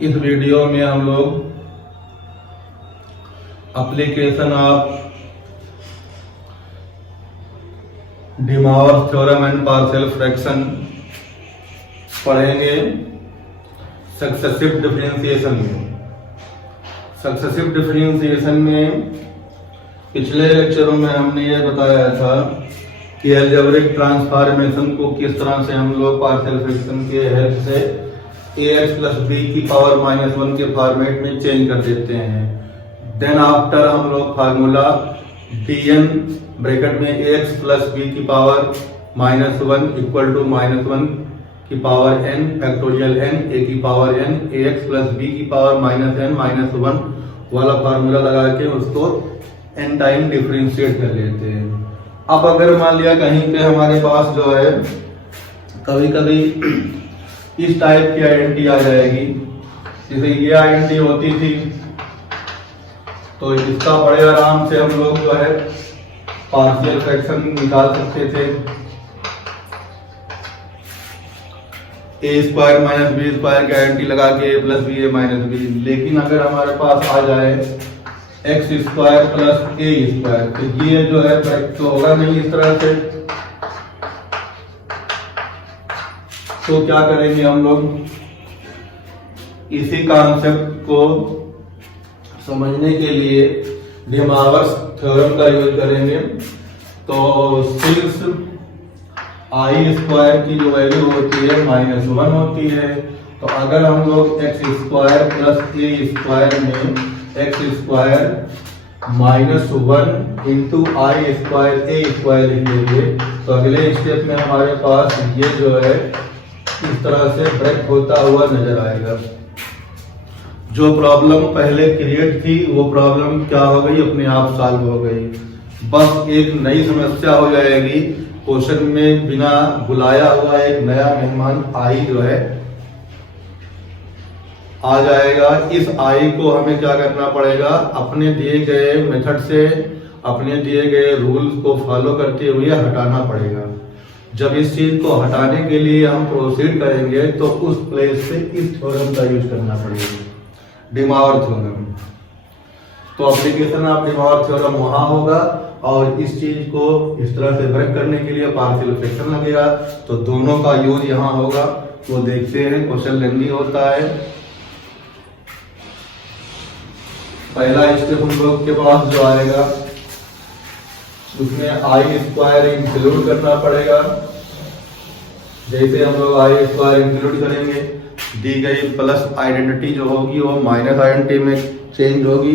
इस वीडियो में हम लोग application of de Moivre's theorem and partial fraction पढ़ेंगे सक्सेसिव डिफरेंशिएशन में। सक्सेसिव डिफरेंशिएशन में पिछले लेक्चरों में हमने ये बताया था कि अलजेब्रिक ट्रांसफॉर्मेशन को किस तरह से हम लोग पार्शियल फ्रैक्शन के हेल्प से ax प्लस बी की पावर -1 के फॉर्मेट में चेंज कर देते हैं। देन आफ्टर हम लोग फार्मूला dn ब्रैकेट में ax प्लस बी की पावर -1 इक्वल टू -1 की power n factorial n a की power n ax plus B की पावर -n-1 वाला फार्मूला लगा के उसको n टाइम डिफरेंशिएट कर लेते हैं। अब अगर मान लिया कहीं पे हमारे पास जो है कभी कभी इस टाइप की आइडेंटिटी आ जाएगी, जैसे ये आइडेंटिटी होती थी तो इसका बड़े आराम से हम लोग जो है पार्शियल फ्रैक्शन निकाल सकते थे। ए स्क्वायर माइनस बी स्क्वायर की आइडेंटिटी लगा के ए प्लस बी ए माइनस बी। लेकिन अगर हमारे पास आ जाए x square plus A square तो ये जो है ब्रेक तो होगा नहीं इस तरह से। तो क्या करेंगे हम लोग, इसी कॉन्सेप्ट को समझने के लिए डी मावर्स थ्योरम का यूज करेंगे। तो सिंस आई स्क्वायर की जो वैल्यू होती है -1 होती है, तो अगर हम लोग x square plus A square में x square -1 into I square A square लिखेंगे तो अगले स्टेप में हमारे पास ये जो है इस तरह से ब्रेक होता हुआ नजर आएगा। जो प्रॉब्लम पहले क्रिएट थी वो प्रॉब्लम क्या हो गई, अपने आप सॉल्व हो गई। बस एक नई समस्या हो जाएगी, क्वेश्चन में बिना बुलाया हुआ एक नया मेहमान आई जो है आ जाएगा। इस आई को हमें क्या करना पड़ेगा, अपने दिए गए मेथड से अपने दिए गए रूल्स को फॉलो करते हुए हटाना पड़ेगा। जब इस चीज को हटाने के लिए हम प्रोसीड करेंगे तो उस प्लेस से इस थ्योरम का यूज करना पड़ेगा, डी मावर थ्योरम। तो application of D Mawar theorem वहां होगा और इस चीज को इस तरह से ब्रेक करने के लिए पार्शियल फ्रैक्शन लगेगा, तो दोनों का यूज यहाँ होगा। तो देखते हैं, क्वेश्चन लेंदी होता है। पहला स्टेप हम लोग के पास जो आएगा उसमें आई स्क्वायर इंक्लूड करना पड़ेगा। जैसे हम लोग आई स्क्वायर इंक्लूड करेंगे, दी गई प्लस आइडेंटिटी जो होगी वो माइनस आइडेंटिटी में चेंज होगी।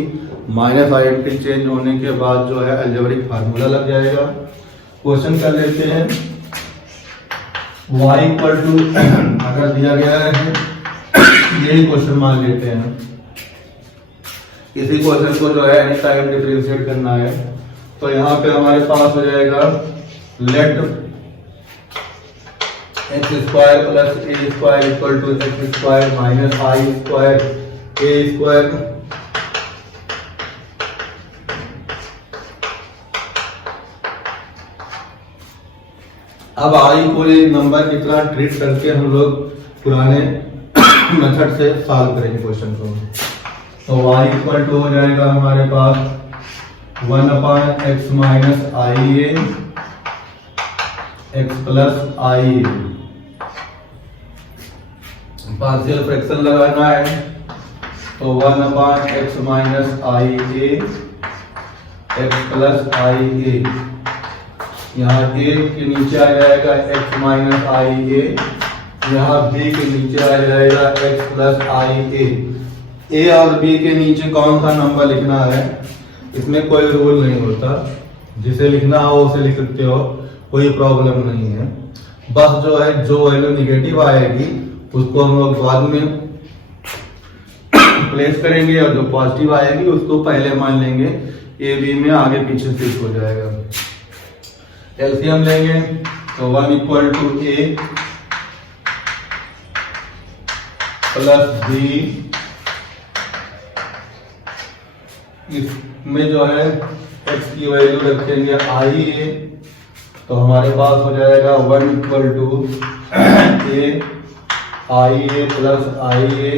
माइनस आइडेंटिटी चेंज होने के बाद जो है अलजेब्रिक फार्मूला लग जाएगा। क्वेश्चन कर लेते हैं, y इक्वल टू अगर दिया गया है यही क्वेश्चन मान लेते हैं। इसी क्वेश्चन को जो है एनी टाइम डिफरेंशिएट करना है। तो यहाँ पे हमारे पास हो जाएगा let X square plus A square equal to X square minus I square A square. अब आई को एक नंबर की तरह ट्रीट करके हम लोग पुराने मेथड से सॉल्व करेंगे क्वेश्चन को। तो y इक्वल टू हो जाएगा हमारे पास 1/x minus I A x plus I A. Partial fraction लगाना है तो 1/x minus I A x plus I ए। यहाँ a के नीचे आ जाएगा x माइनस आई ए, यहाँ b के नीचे आ जाएगा x plus I A. a और b के नीचे कौन सा नंबर लिखना है इसमें कोई रूल नहीं होता, जिसे लिखना हो उसे लिख सकते हो, कोई प्रॉब्लम नहीं है। बस जो है जो वैल्यू निगेटिव आएगी उसको हम लोग बाद में प्लेस करेंगे और जो पॉजिटिव आएगी उसको पहले मान लेंगे, ए बी में आगे पीछे शिफ्ट हो जाएगा। एलसीएम लेंगे तो 1 equal to A plus B, इसमें जो है x की वैल्यू रखेंगे आई ए, तो हमारे पास हो जाएगा 1 equal to A I A plus I A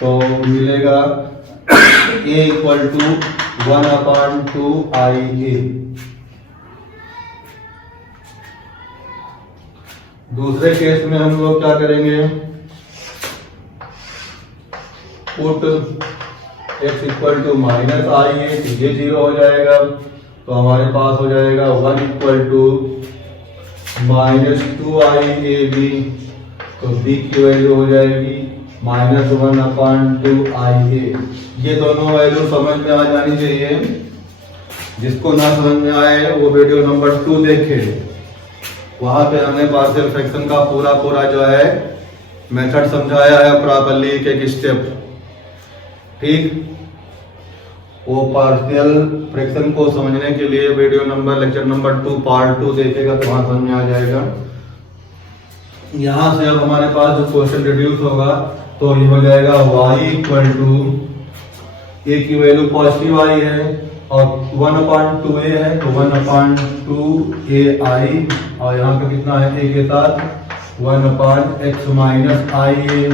तो मिलेगा a इक्वल टू 1/2 IA। दूसरे केस में हम लोग क्या करेंगे, put x equal to minus IA, ये 0 हो जाएगा, तो हमारे पास हो जाएगा 1 इक्वल टू -2IAB, तो b की वैल्यू हो जाएगी -1/2 IA। ये दोनों वैल्यू समझ में आ जानी चाहिए। जिसको ना समझ में आए वो वीडियो नंबर 2 देखे, वहां पे हमने पार्शियल फ्रैक्शन का पूरा जो है मेथड समझाया है प्रॉपर्ली, एक स्टेप। ठीक, वो पार्शियल फ्रैक्शन को समझने के लिए video number lecture number 2 part 2 देखेगा तो वहां समझ में आ जाएगा। यहां से अब हमारे पास जो क्वेश्चन रिड्यूस होगा तो ये हो जाएगा y इक्वल टू a की वैल्यू पॉजिटिव आई है और 1/2a है, तो 1/2ai, और यहाँ पे कितना है a के साथ 1/x माइनस ia,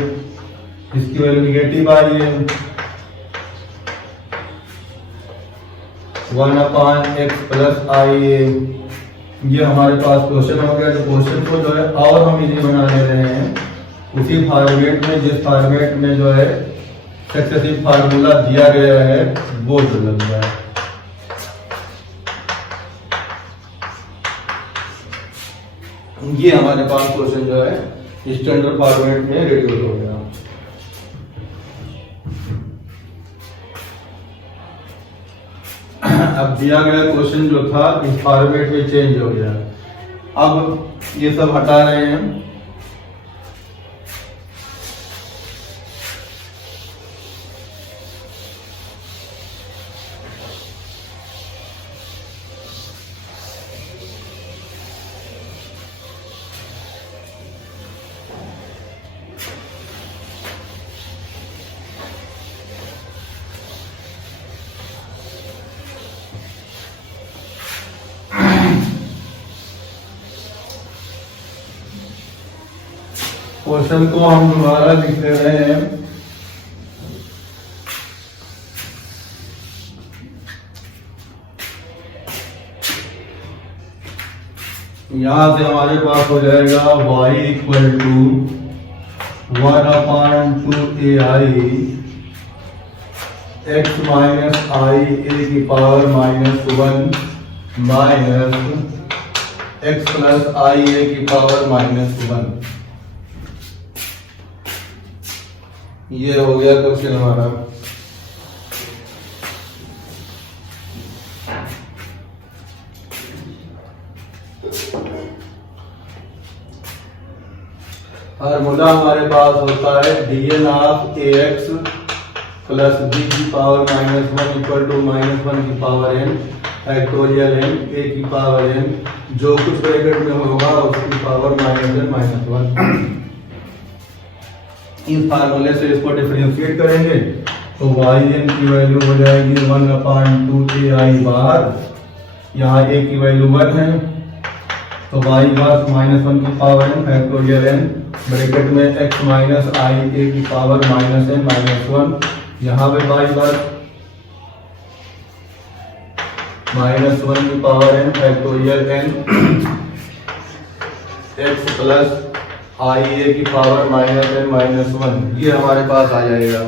इसकी वैल्यू निगेटिव आई है 1/x प्लस ia। ये हमारे पास क्वेश्चन हो गया। जो क्वेश्चन को जो है और हम इजी बना ले रहे हैं उसी फॉर्मेट में, जिस फॉर्मेट में जो है सक्सेसिव फार्मूला दिया गया है वो जो लग रहा है। ये हमारे पास क्वेश्चन जो है स्टैंडर्ड फॉर्मेट में रिड्यूस हो गया। अब दिया गया क्वेश्चन जो था इस फॉर्मेट में चेंज हो गया। अब ये सब हटा रहे हैं। क्वेश्चन को हम दोबारा लिख ले रहे हैं। यहां से हमारे पास हो जाएगा y equal to 1/2ai x minus i a की power -1 minus x plus i a की पावर -1। ये हो गया क्वेश्चन हमारा। फार्मूला हमारे पास होता है dn of ax plus b की पावर -1 इक्वल टू -1 की power n factorial n a की पावर n, जो कुछ ब्रैकेट में होगा उसकी पावर -1। इस फार्मूले से इसको डिफरेंशिएट करेंगे तो yn की वैल्यू हो जाएगी 1/2ai बार, यहाँ a की वैल्यू 1 है तो y बार -1 की power n factorial n bracket में x माइनस i a की पावर -n-1, यहाँ पे y बार -1 की power n factorial n x plus i a की पावर -n-1, ये हमारे पास आ जाएगा।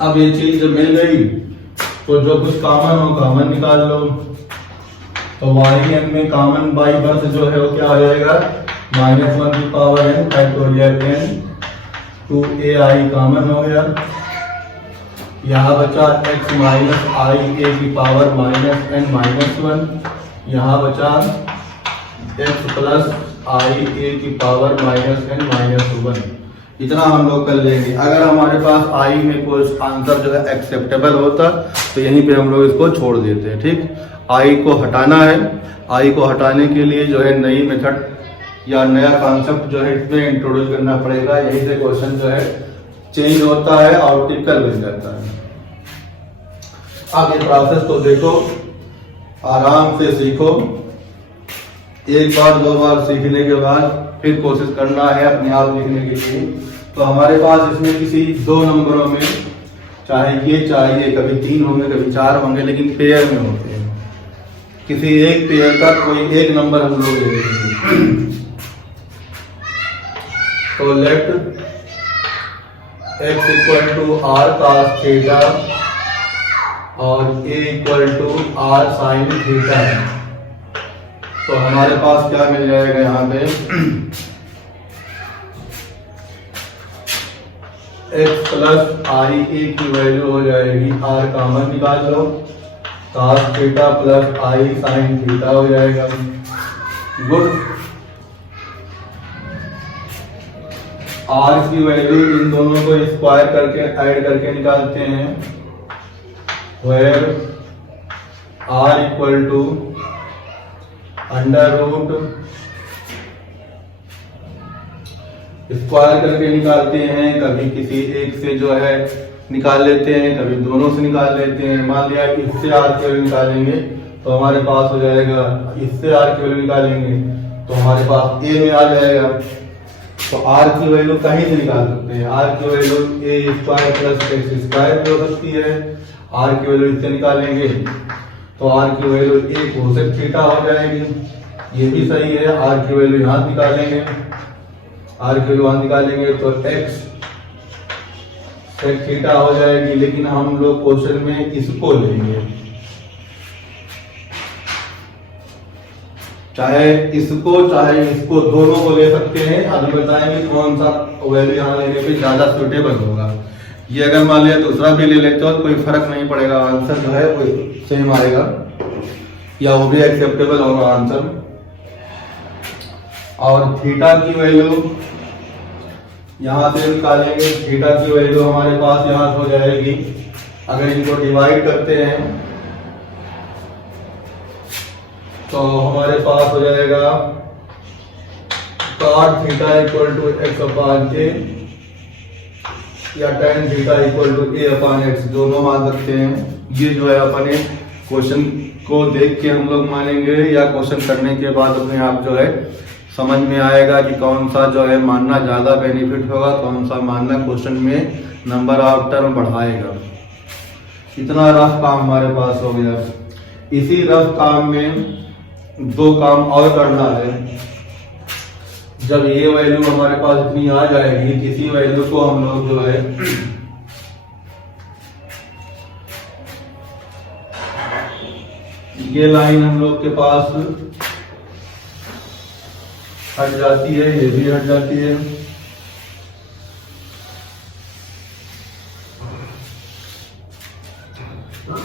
अब ये चीज जब मिल गई तो जो कुछ कॉमन हो कॉमन निकाल लो। तो yn में कॉमन बाई बर्थ जो है वो क्या आ जाएगा -1 की power n factorial n 2ai common हो गया। यहाँ बचा x माइनस i a की पावर -n-1, यहाँ बचा x प्लस i a की पावर -n-1। इतना हम लोग कर लेंगे। अगर हमारे पास i में कोई आंसर जो है एक्सेप्टेबल होता तो यहीं पे हम लोग इसको छोड़ देते हैं। ठीक, i को हटाना है। i को हटाने के लिए जो है नई मेथड या नया कॉन्सेप्ट जो है इसमें इंट्रोड्यूस करना पड़ेगा। यहीं से क्वेश्चन जो है चेंज होता है और टिपिकल बन जाता है। अब ये प्रोसेस को देखो, आराम से सीखो। एक बार दो बार सीखने के बाद फिर कोशिश करना है अपने आप लिखने के लिए। तो हमारे पास इसमें किसी दो नंबरों में चाहे ये कभी 3 होंगे कभी 4 होंगे, लेकिन पेयर में होते हैं। किसी एक पेयर का कोई एक नंबर हम लोग ले लेंगे। तो let x equal to R cos theta और a equal to R sine theta है। तो हमारे पास क्या मिल जाएगा यहाँ पे, x प्लस आई ए की वैल्यू हो जाएगी, r कॉमन निकाल लो, cos थीटा प्लस आई साइन थीटा हो जाएगा। गुड। r की वैल्यू इन दोनों को स्क्वायर करके ऐड करके निकालते हैं, where r equal to under root, square करके निकालते हैं, कभी किसी एक से जो है निकाल लेते हैं, कभी दोनों से निकाल लेते हैं। मान लिया कि इससे r की वैल्यू निकालेंगे तो हमारे पास हो जाएगा, इससे r की वैल्यू निकालेंगे तो हमारे पास a में आ जाएगा। तो r की वैल्यू कहीं से निकाल सकते हैं, r की value a square plus x square भी हो सकती है। r की वैल्यू इससे निकालेंगे तो r की वैल्यू a कोसेक थीटा हो जाएगी, ये भी सही है। r की वैल्यू यहाँ निकालेंगे, r की वैल्यू यहाँ निकालेंगे तो x सेक थीटा हो जाएगी, लेकिन हम लोग क्वेश्चन में इसको लेंगे, चाहे इसको दोनों को ले सकते हैं। अभी बताएंगे कौन सा वैल्यू यहाँ लेने पे ज्यादा सुटेबल होगा। ये अगर मान लिया दूसरा भी ले लेते हो तो कोई फर्क नहीं पड़ेगा, आंसर जो है वो सेम आएगा या वो भी एक्सेप्टेबल होगा आंसर। और थीटा की वैल्यू यहाँ से निकालेंगे, थीटा की वैल्यू हमारे पास यहाँ हो जाएगी, अगर इनको डिवाइड करते हैं तो हमारे पास हो जाएगा cot theta equal to x upon a या tan theta equal to a upon x, दोनों मान सकते हैं। ये जो है अपने क्वेश्चन को देख के हम लोग मानेंगे या क्वेश्चन करने के बाद अपने आप जो है समझ में आएगा कि कौन सा जो है मानना ज्यादा बेनिफिट होगा, कौन सा मानना क्वेश्चन में नंबर ऑफ टर्म बढ़ाएगा। इतना रफ काम हमारे पास हो गया। इसी रफ काम में दो काम और करना है। जब ये वैल्यू हमारे पास इतनी आ जाएगी, किसी वैल्यू को हम लोग जो है ये लाइन हम लोग के पास हट जाती है, ये भी हट जाती है।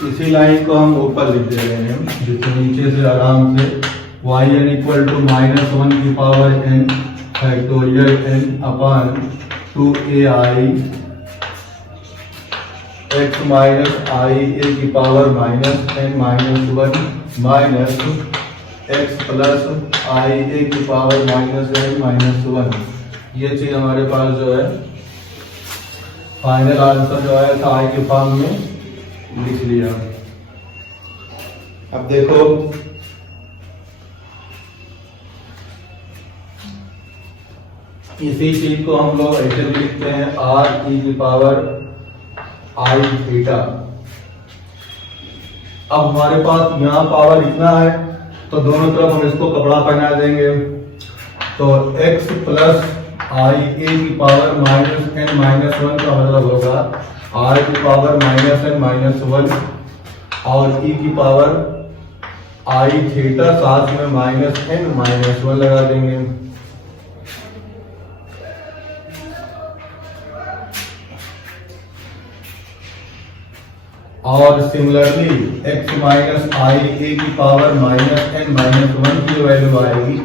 इसी लाइन को हम ऊपर लिख दे रहे हैं, जिसके नीचे से आराम से yn इक्वल टू -1 की power n factorial n upon 2ai x minus I A की power -n -1 minus x plus I A की पावर -n -1। ये चीज हमारे पास जो है फाइनल आंसर जो है था आई के फॉर्म में लिख लिया। अब देखो इसी चीज को हम लोग ऐसे भी लिखते हैं, r e की पावर आई थीटा। अब हमारे पास यहाँ पावर इतना है तो दोनों तरफ हम इसको कपड़ा पहना देंगे, तो x प्लस आई ए की पावर -n -1 का मतलब होगा r की पावर -n -1 और e की पावर आई थीटा, साथ में -n -1 लगा देंगे। और similarly x minus I A की पावर -n -1 की वैल्यू आएगी,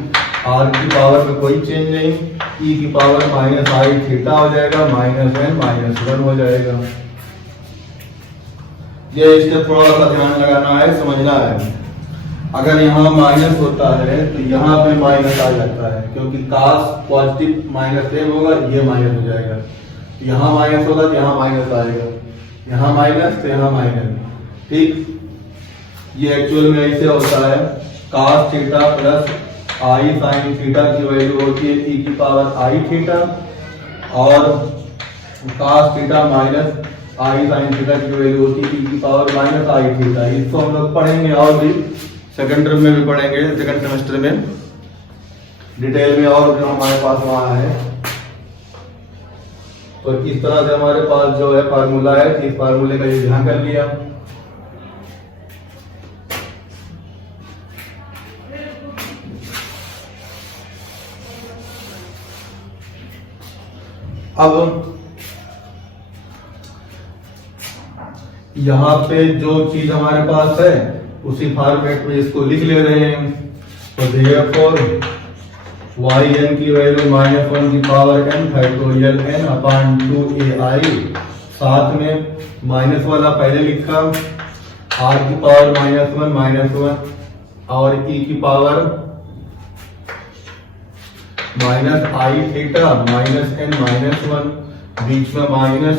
r की पावर में कोई चेंज नहीं, e की पावर -आई थीटा हो जाएगा, -n -1 हो जाएगा। ये इसके थोड़ा सा ध्यान लगाना है, समझना है। अगर यहाँ माइनस होता है तो यहाँ पे माइनस आ जाता है, क्योंकि cos पॉजिटिव -m होगा, ये माइनस हो जाएगा। यहाँ माइनस होगा तो यहाँ माइनस आएगा, यहाँ माइनस तो यहाँ माइनस। ठीक, ये एक्चुअल में ऐसे होता है, cos थीटा प्लस आई साइन थीटा की वैल्यू होती है e की पावर आई थीटा, और cos थीटा माइनस आई साइन थीटा की वैल्यू होती है e की पावर माइनस आई थीटा। इसको हम लोग पढ़ेंगे और भी सेकंड टर्म में भी पढ़ेंगे, सेकंड सेमेस्टर में डिटेल में, और जो हमारे पास वहां है। तो इस तरह से हमारे पास जो है फार्मूला है, इस फार्मूले का ये ध्यान कर लिया। अब यहां पे जो चीज हमारे पास है उसी फॉर्मेट में इसको लिख ले रहे हैं। तो therefore yn की वैल्यू -1 की power n factorial n upon 2ai, साथ में माइनस वाला पहले लिखा, r की पावर -1 और e की पावर माइनस आई थीटा माइनस n -1, बीच में माइनस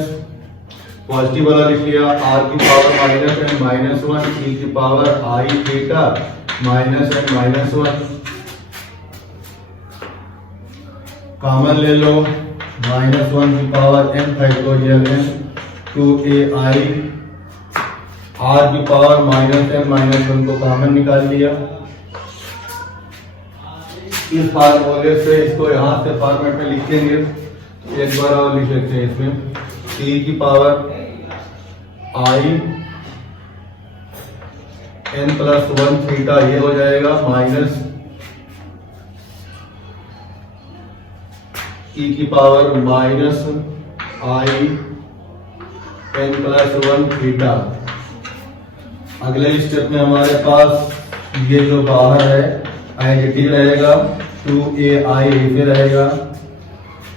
पॉजिटिव वाला लिख लिया, r की पावर -n -1, e की पावर आई थीटा माइनस n -1, कॉमन ले लो, -1 की power n factorial n 2ai, r की पावर -n -1 को कॉमन निकाल लिया। इस फार्मूले से इसको यहां से फॉर्मेट में लिखेंगे, एक बार और लिख लेते हैं इसमें, e की पावर आई n प्लस 1 थीटा, ये हो जाएगा माइनस e की पावर माइनस आई n प्लस 1 थीटा। अगले स्टेप में हमारे पास ये जो बाहर है आइडेंटिटी रहेगा, 2ai ऐसे रहेगा,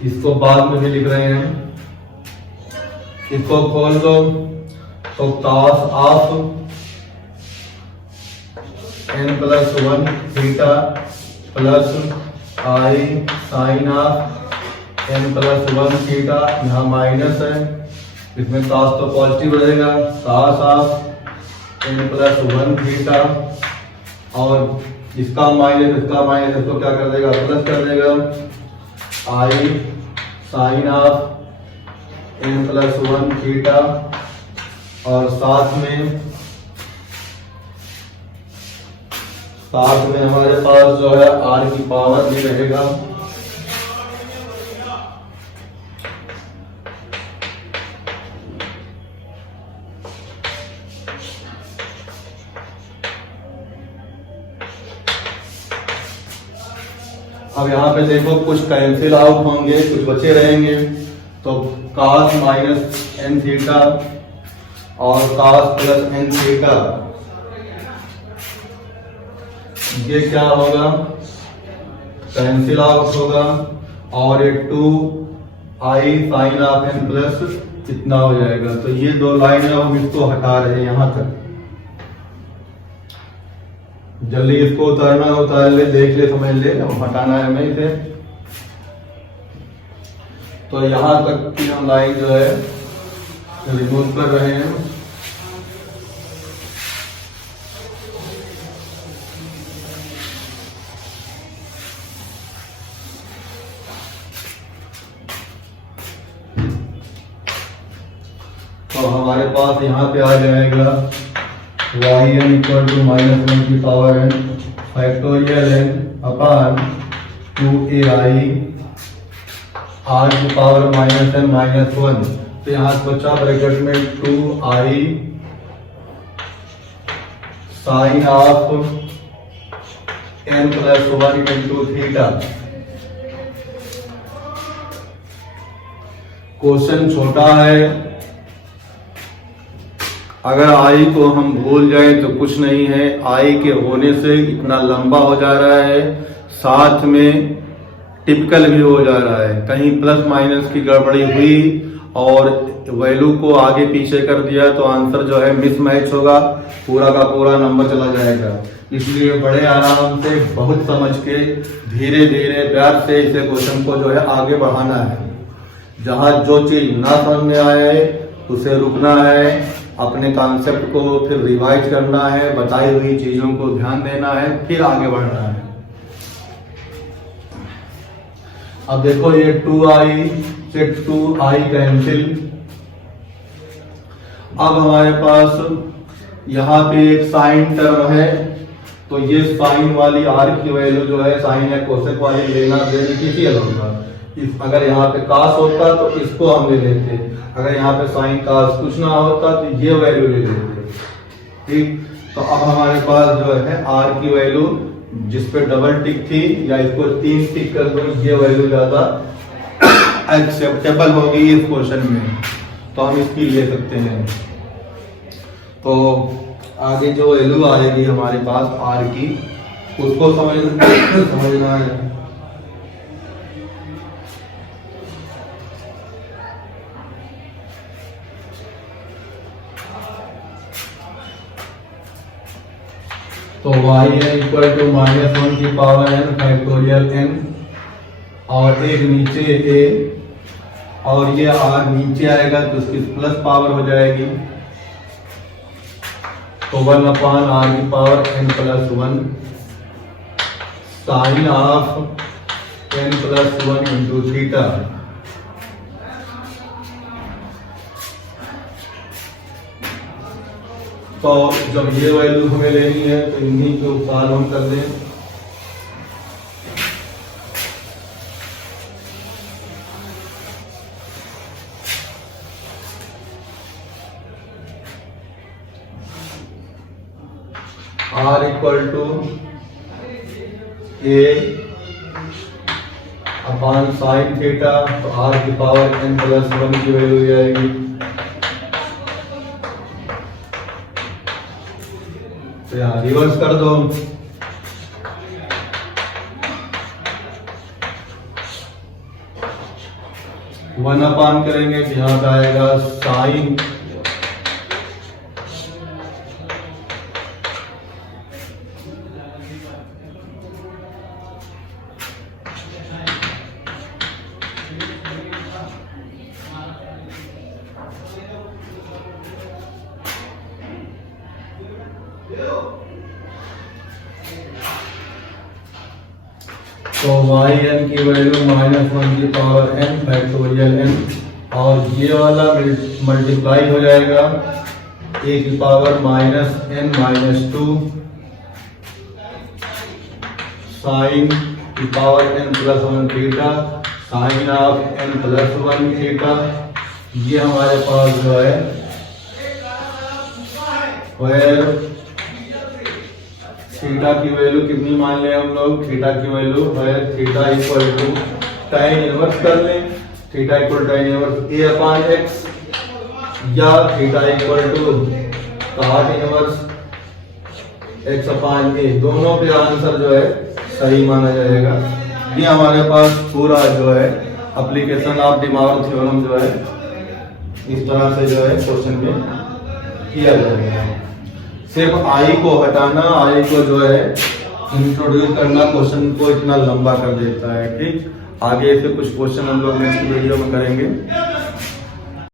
इसको बाद में भी लिख रहे हैं, इसको खोल दो तो cos of n plus 1 theta plus I sine of n plus 1 theta, यहाँ माइनस है, इसमें cos तो पॉजिटिव रहेगा, cos of n plus 1 theta, और इसका माइनस इसको क्या कर देगा, प्लस कर देगा, I sine of n plus 1 theta, और साथ में हमारे पास जो है r की पावर भी रहेगा, अब यहाँ पे देखो कुछ कैंसिल आउट होंगे, कुछ बचे रहेंगे, तो cos माइनस n थीटा और cos प्लस n थीटा, ये क्या होगा, कैंसिल आउट होगा, और ये 2i sine of n plus इतना हो जाएगा। तो ये दो लाइन है, हम इसको हटा रहे हैं यहां तक, जल्दी इसको उतारना उतार ले, देख ले, समझ ले, हटाना है हमें इसे। तो यहां तक की हम लाइन जो है रिमूव कर रहे हैं। तो हमारे पास यहाँ पे आ जाएगा yn इक्वल टू -1 की power n factorial n upon 2ai, r की पावर -n -1, तो यहाँ बचा ब्रैकेट में 2i sine of n plus 1 into theta. Question छोटा है, अगर आई को हम भूल जाए तो कुछ नहीं है, आई के होने से इतना लंबा हो जा रहा है, साथ में टिपिकल भी हो जा रहा है, कहीं प्लस माइनस की गड़बड़ी हुई और वैल्यू को आगे पीछे कर दिया तो आंसर जो है मिसमैच होगा, पूरा का पूरा नंबर चला जाएगा। इसलिए बड़े आराम से, बहुत समझ के, धीरे धीरे प्यार से इसे क्वेश्चन को जो है आगे बढ़ाना है। जहां जो चीज ना समझ में आए उसे रुकना है, अपने कॉन्सेप्ट को फिर रिवाइज करना है, बताई हुई चीजों को ध्यान देना है, फिर आगे बढ़ना है। अब देखो ये 2i से 2i कैंसिल। अब हमारे पास यहाँ पे एक साइन टर्म है, तो ये साइन वाली आर की वैल्यू जो है साइन या कोसेक वाली लेना बेनिफिशियल होगा। अगर यहाँ पे कास होता तो इसको हम ले लेते, अगर यहाँ पे साइन कास कुछ ना होता तो ये वैल्यू ले लेते। ठीक, तो अब हमारे पास जो है आर की वैल्यू जिस पे डबल टिक थी या इसको 3 टिक कर दो, ये वैल्यू ज्यादा एक्सेप्टेबल होगी इस क्वेश्चन में, तो हम इसकी ले सकते हैं। तो आगे जो वैल्यू आएगी हमारे पास आर की, उसको समझना है। तो y n इक्वल टू -1 की पावर n फैक्टोरियल n, और एक नीचे a, और ये r नीचे आएगा तो उसकी प्लस पावर हो जाएगी। तो 1/r की power n plus 1 sine of n plus 1 into theta. तो जब ये वैल्यू हमें लेनी है तो इन्हीं को सॉल्व हम कर दें। r equal to a upon sine theta, तो r की पावर n प्लस 1 की वैल्यू आएगी। तो यहाँ रिवर्स कर दो, वन अपान करेंगे तो यहाँ पे आएगा साइन तो y n की वैल्यू -1 की पावर n फैक्टोरियल n, और ये वाला मल्टीप्लाई हो जाएगा a की पावर -n-2 साइन की power n plus 1 theta sine of n plus 1 theta. ये हमारे पास जो है वेयर थीटा की वैल्यू कितनी मान लें हम लोग, थीटा की वैल्यू है theta equal to tan inverse कर लें, theta equal tan inverse a upon x, या theta equal to cot inverse x upon a, दोनों के आंसर जो है सही माना जाएगा। ये हमारे पास पूरा जो है application of De Morgan theorem जो है इस तरह से जो है क्वेश्चन में किया जाएगा। सिर्फ आई को हटाना, आई को जो है इंट्रोड्यूस करना क्वेश्चन को इतना लंबा कर देता है। ठीक, आगे से कुछ क्वेश्चन हम लोग नेक्स्ट वीडियो में करेंगे।